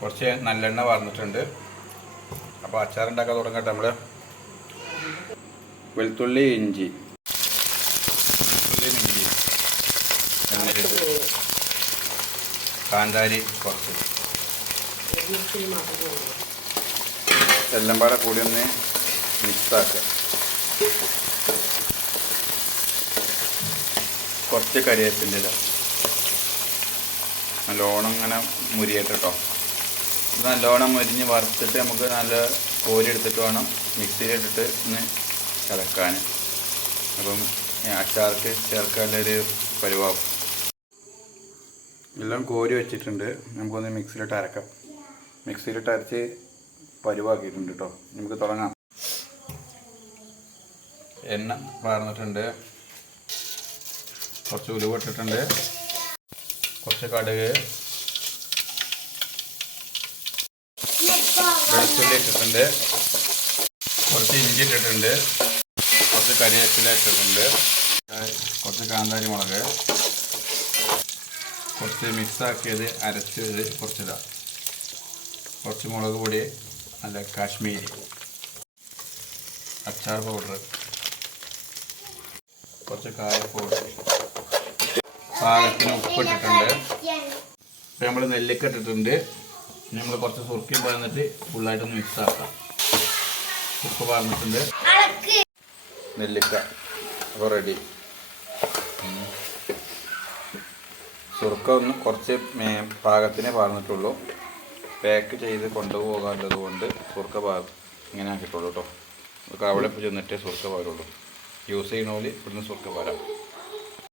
കുറച്ച് നല്ലെണ്ണ വാർന്നിട്ടുണ്ട് അപ്പോൾ അച്ചാറുണ്ടാക്കാൻ തുടങ്ങട്ടെ നമ്മൾ വെളുത്തുള്ളി ഇഞ്ചി. ഇഞ്ചി. കാന്താരി കുറച്ച്. എല്ലാം പാടെ കൂടി ഒന്ന് മിക്സാക്കുക കുറച്ച് കരിയേപ്പിന്റെ നല്ലോണം ഇങ്ങനെ മുരിയട്ടെ നല്ലോണം മുരിഞ്ഞ് വറുത്തിട്ട് നമുക്ക് നല്ല കോരി എടുത്തിട്ട് വേണം മിക്സിയിലിട്ടിട്ട് ഒന്ന് കലക്കാൻ. അപ്പം അച്ചാർക്ക് ചേർക്കാനുള്ളൊരു പരിവാവും എല്ലാം കോരി വെച്ചിട്ടുണ്ട്. നമുക്കൊന്ന് മിക്സിയിലിട്ട് അരക്കാം. മിക്സിയിലിട്ട് അരച്ച് പരുവാക്കിയിട്ടുണ്ട് കേട്ടോ നമുക്ക് തുടങ്ങാം. എണ്ണ വാർന്നിട്ടുണ്ട്. കുറച്ച് ഉലുവ ഇട്ടിട്ടുണ്ട്. കുറച്ച് കടുക്. വെളുത്തുള്ളി ഇട്ടിട്ടുണ്ട്. കുറച്ച് ഇഞ്ചി ഇട്ടിട്ടുണ്ട്. കുറച്ച് കരിവേപ്പില ഇട്ടിട്ടുണ്ട്. കുറച്ച് കാന്താരി മുളക്. കുറച്ച് മിക്സാക്കിയത് അരച്ചത് കുറച്ചിടാം. കുറച്ച് മുളക് പൊടി നല്ല കാശ്മീരി അച്ചാർ പൗഡർ കുറച്ച് കായ പൗഡർ പാകത്തിന് ഉപ്പിട്ടിട്ടുണ്ട്. ഇപ്പം നമ്മൾ നെല്ലിക്ക ഇട്ടിട്ടുണ്ട്. ഇനി നമ്മൾ കുറച്ച് സുർക്കിയും പറഞ്ഞിട്ട് ഫുള്ളായിട്ടൊന്ന് മിക്സ് ആക്കാം. ഉപ്പ് പറഞ്ഞിട്ടുണ്ട് നെല്ലിക്ക. അപ്പോൾ റെഡി സുർക്ക ഒന്ന് കുറച്ച് പാകത്തിനെ പറഞ്ഞിട്ടുള്ളൂ പാക്ക് ചെയ്ത് കൊണ്ടുപോകാനുള്ളത് കൊണ്ട് സുർക്ക പാ ഇങ്ങനെ ആക്കിയിട്ടുള്ളൂ കേട്ടോ അവിടെ ചെന്നിട്ടേ സുർക്ക പാരുള്ളൂ. യൂസ് ചെയ്യണ പോലെ ഇവിടുന്ന് സുർക്ക പാരാം.